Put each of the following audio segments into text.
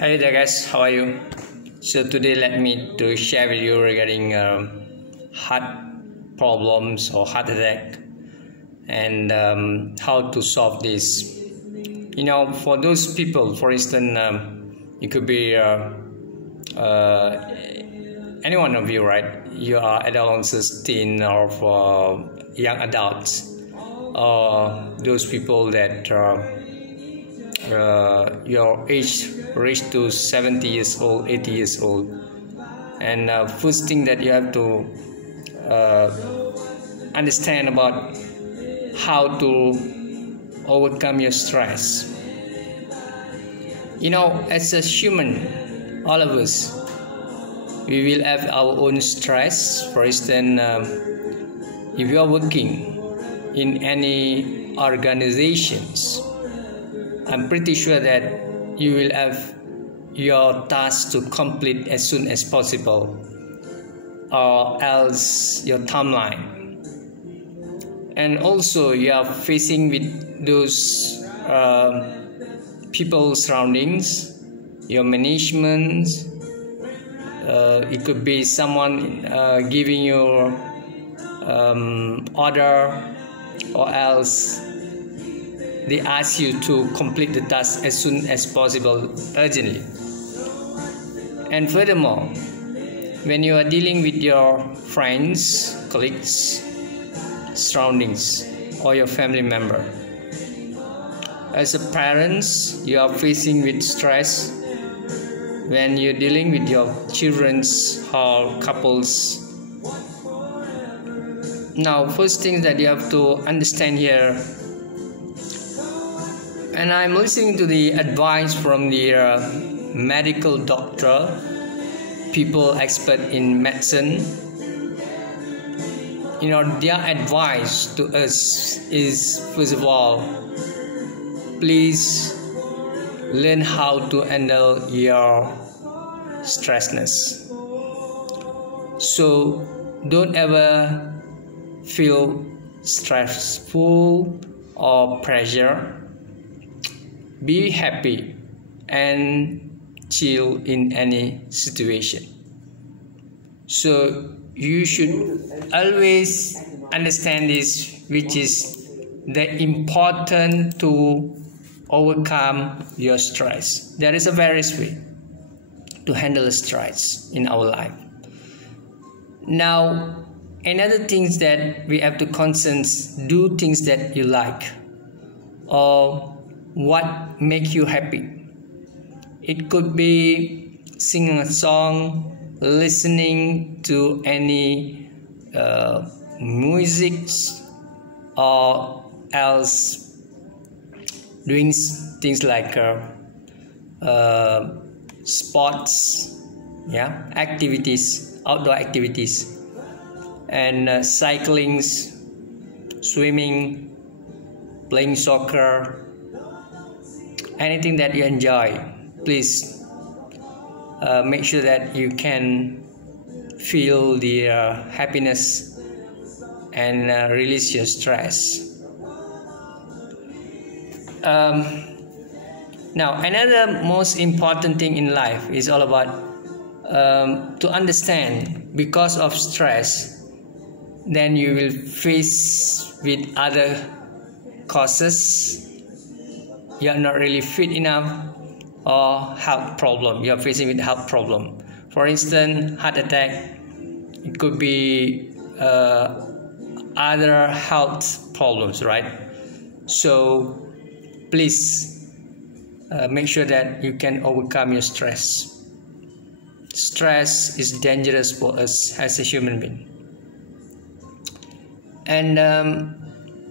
Hi there guys, how are you? So today let me to share with you regarding heart problems or heart attack and how to solve this. For those people, for instance, it could be any one of you, right? You are adolescents, teen, or young adults, or those people that your age reached to 70 years old, 80 years old, and first thing that you have to understand about how to overcome your stress. As a human, all of us, we will have our own stress. For instance, if you are working in any organizations, I'm pretty sure that you will have your task to complete as soon as possible, or else your timeline. And also you are facing with those people surroundings, your management. It could be someone giving you order, or else they ask you to complete the task as soon as possible, urgently. And furthermore, when you are dealing with your friends, colleagues, surroundings, or your family member, as a parents, you are facing with stress when you're dealing with your children's or couples. Now, first thing that you have to understand here, and I'm listening to the advice from the medical doctor, people expert in medicine. Their advice to us is, first of all, please learn how to handle your stressness. So don't ever feel stressful or pressure. Be happy and chill in any situation. So you should always understand this, which is the important to overcome your stress. There is a various way to handle stress in our life. Now, another things that we have to constantly do things that you like, or what make you happy. It could be singing a song, listening to any music, or else doing things like sports, activities, outdoor activities, and cycling, swimming, playing soccer, anything that you enjoy. Please make sure that you can feel the happiness and release your stress. Now, another most important thing in life is all about to understand, because of stress, then you will face with other causes. You are not really fit enough, or health problem. You are facing with health problem. For instance, heart attack. It could be other health problems, right? So please make sure that you can overcome your stress. Stress is dangerous for us as a human being. And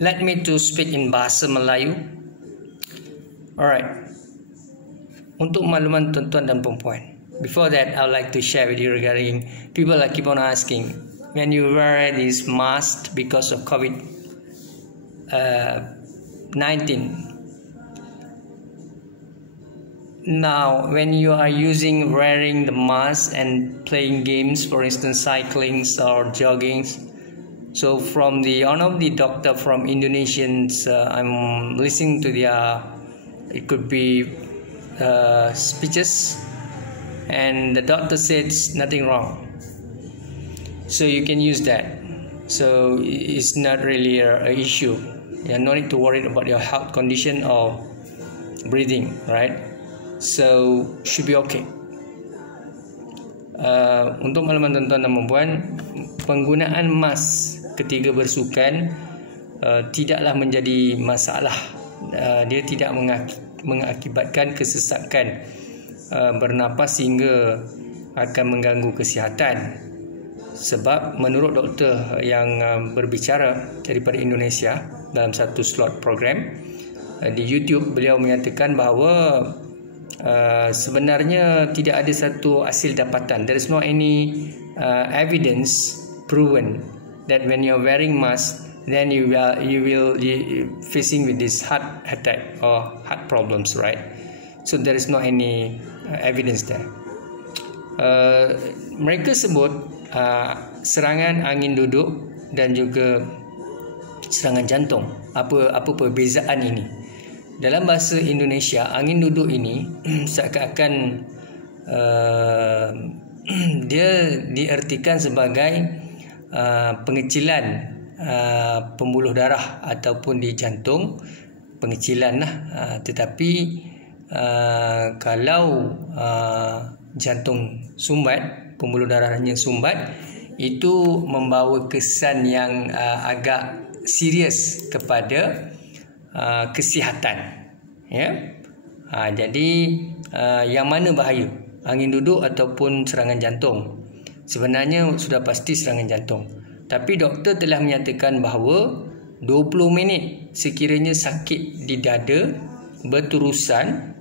let me to speak in Bahasa Melayu. Alright. Untuk makluman tuan-tuan dan puan-puan, before that I would like to share with you regarding people that keep on asking, when you wear this mask because of COVID-19. Now, when you are wearing the mask and playing games, for instance cycling or jogging, so from one of the doctor from Indonesians, I'm listening to their, it could be speeches, and the doctor says nothing wrong. So you can use that. So it's not really a issue. You no need to worry about your health condition or breathing, right? So should be okay. Untuk makluman tuan-tuan dan puan, penggunaan mask ketika bersukan tidaklah menjadi masalah. Dia tidak mengakibatkan kesesakan bernapas sehingga akan mengganggu kesihatan. Sebab menurut doktor yang berbicara daripada Indonesia dalam satu slot program di YouTube, beliau menyatakan bahawa sebenarnya tidak ada satu hasil dapatan. There is no any evidence proven that when you are wearing mask, then you will facing with this heart attack or heart problems, right? So there is no any evidence there. Mereka sebut serangan angin duduk dan juga serangan jantung. Apa perbezaan ini? Dalam bahasa Indonesia, angin duduk ini seakan-akan dia diartikan sebagai pengecilan pembuluh darah ataupun di jantung, pengecilan lah. Tetapi kalau jantung sumbat, pembuluh darahnya sumbat, itu membawa kesan yang agak serius kepada kesihatan, ya. Jadi yang mana bahaya, angin duduk ataupun serangan jantung? Sebenarnya sudah pasti serangan jantung, tapi doktor telah menyatakan bahawa 20 minit sekiranya sakit di dada berterusan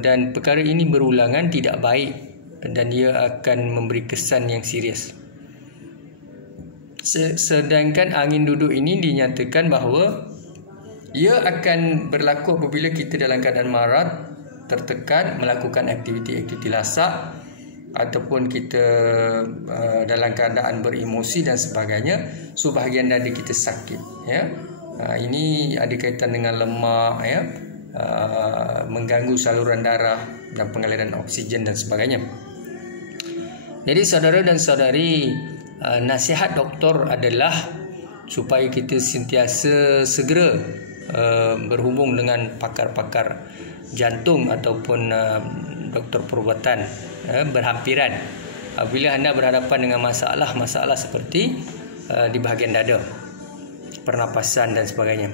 dan perkara ini berulangan tidak baik dan ia akan memberi kesan yang serius. Sedangkan angin duduk ini dinyatakan bahawa ia akan berlaku apabila kita dalam keadaan marad, tertekan, melakukan aktiviti-aktiviti lasak, ataupun kita dalam keadaan beremosi dan sebagainya. So bahagian dada kita sakit, ya. Ini ada kaitan dengan lemak, ya, mengganggu saluran darah dan pengaliran oksigen dan sebagainya. Jadi saudara dan saudari, nasihat doktor adalah supaya kita sentiasa segera berhubung dengan pakar-pakar jantung ataupun doktor perubatan berhampiran apabila anda berhadapan dengan masalah seperti di bahagian dada, pernapasan dan sebagainya.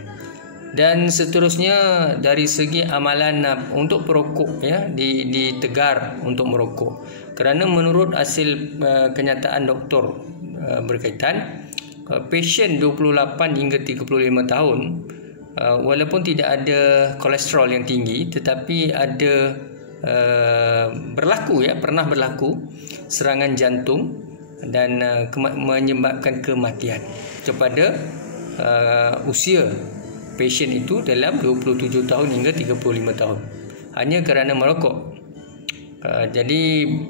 Dan seterusnya dari segi amalan untuk perokok, ya, ditegar untuk merokok, kerana menurut hasil kenyataan doktor berkaitan, pasien 28 hingga 35 tahun walaupun tidak ada kolesterol yang tinggi, tetapi ada pernah berlaku serangan jantung dan menyebabkan kematian kepada usia pasien itu dalam 27 tahun hingga 35 tahun hanya kerana merokok. Jadi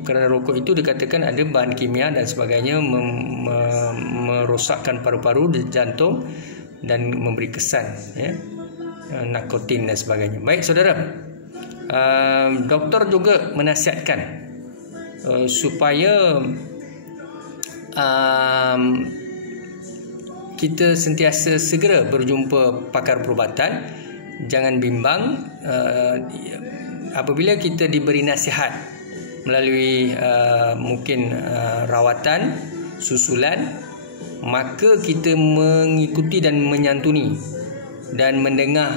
kerana rokok itu dikatakan ada bahan kimia dan sebagainya merosakkan paru-paru dan jantung dan memberi kesan, ya, nikotin dan sebagainya. Baik saudara, doktor juga menasihatkan supaya kita sentiasa segera berjumpa pakar perubatan. Jangan bimbang apabila kita diberi nasihat melalui mungkin rawatan susulan, maka kita mengikuti dan menyantuni dan mendengar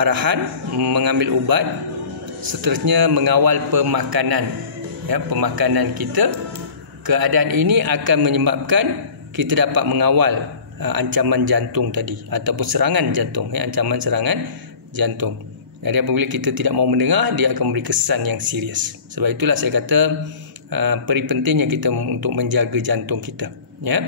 arahan, mengambil ubat, seterusnya mengawal pemakanan, ya, pemakanan kita. Keadaan ini akan menyebabkan kita dapat mengawal ancaman jantung tadi ataupun serangan jantung, ya, ancaman serangan jantung. Jadi apabila kita tidak mau mendengar, dia akan memberi kesan yang serius. Sebab itulah saya kata peri pentingnya kita untuk menjaga jantung kita, ya.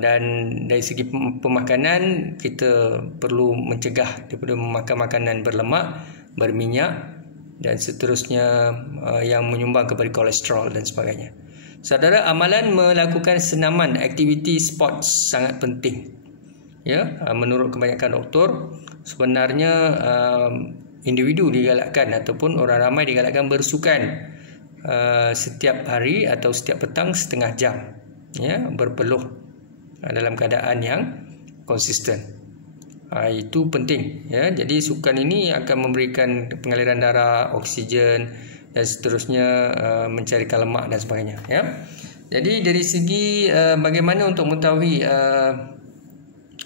Dan dari segi pemakanan, kita perlu mencegah daripada memakan makanan berlemak, berminyak dan seterusnya yang menyumbang kepada kolesterol dan sebagainya. Saudara, amalan melakukan senaman, aktiviti sports sangat penting, ya. Menurut kebanyakan doktor, sebenarnya individu digalakkan ataupun orang ramai digalakkan bersukan setiap hari atau setiap petang setengah jam, ya, berpeluh dalam keadaan yang konsisten. Itu penting, ya. Jadi sukan ini akan memberikan pengaliran darah, oksigen dan seterusnya, mencairkan lemak dan sebagainya, ya. Jadi dari segi bagaimana untuk mengetahui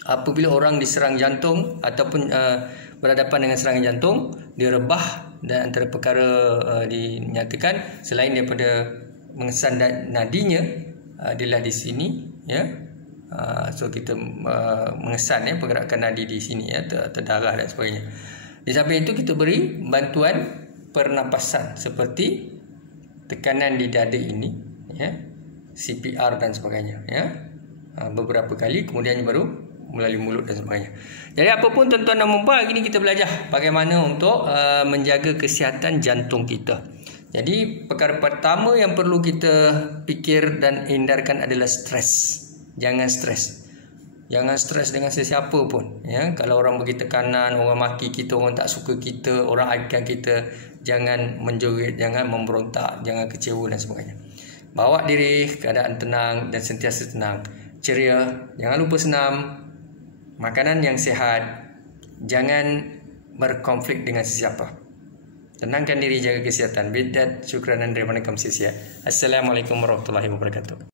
apabila orang diserang jantung ataupun berhadapan dengan serangan jantung, dia rebah, dan antara perkara dinyatakan selain daripada mengesan nadinya adalah di sini, ya. So kita mengesan, ya, pergerakan nadi di sini, ya, terdarah dan sebagainya. Di samping itu kita beri bantuan pernapasan seperti tekanan di dada ini, ya, CPR dan sebagainya, ya, beberapa kali, kemudian baru melalui mulut dan sebagainya. Jadi apapun tuan-tuan dan puan, hari ini kita belajar bagaimana untuk menjaga kesihatan jantung kita. Jadi perkara pertama yang perlu kita fikir dan hindarkan adalah stres. Jangan stres. Jangan stres dengan sesiapa pun, ya. Kalau orang bagi tekanan, orang maki kita, orang tak suka kita, orang aibkan kita, jangan menjerit, jangan memberontak, jangan kecewa dan sebagainya. Bawa diri keadaan tenang dan sentiasa tenang, ceria. Jangan lupa senam, makanan yang sihat, jangan berkonflik dengan sesiapa. Tenangkan diri, jaga kesihatan. Bidat, syukranan dari mana kamu sia-sia. Assalamualaikum warahmatullahi wabarakatuh.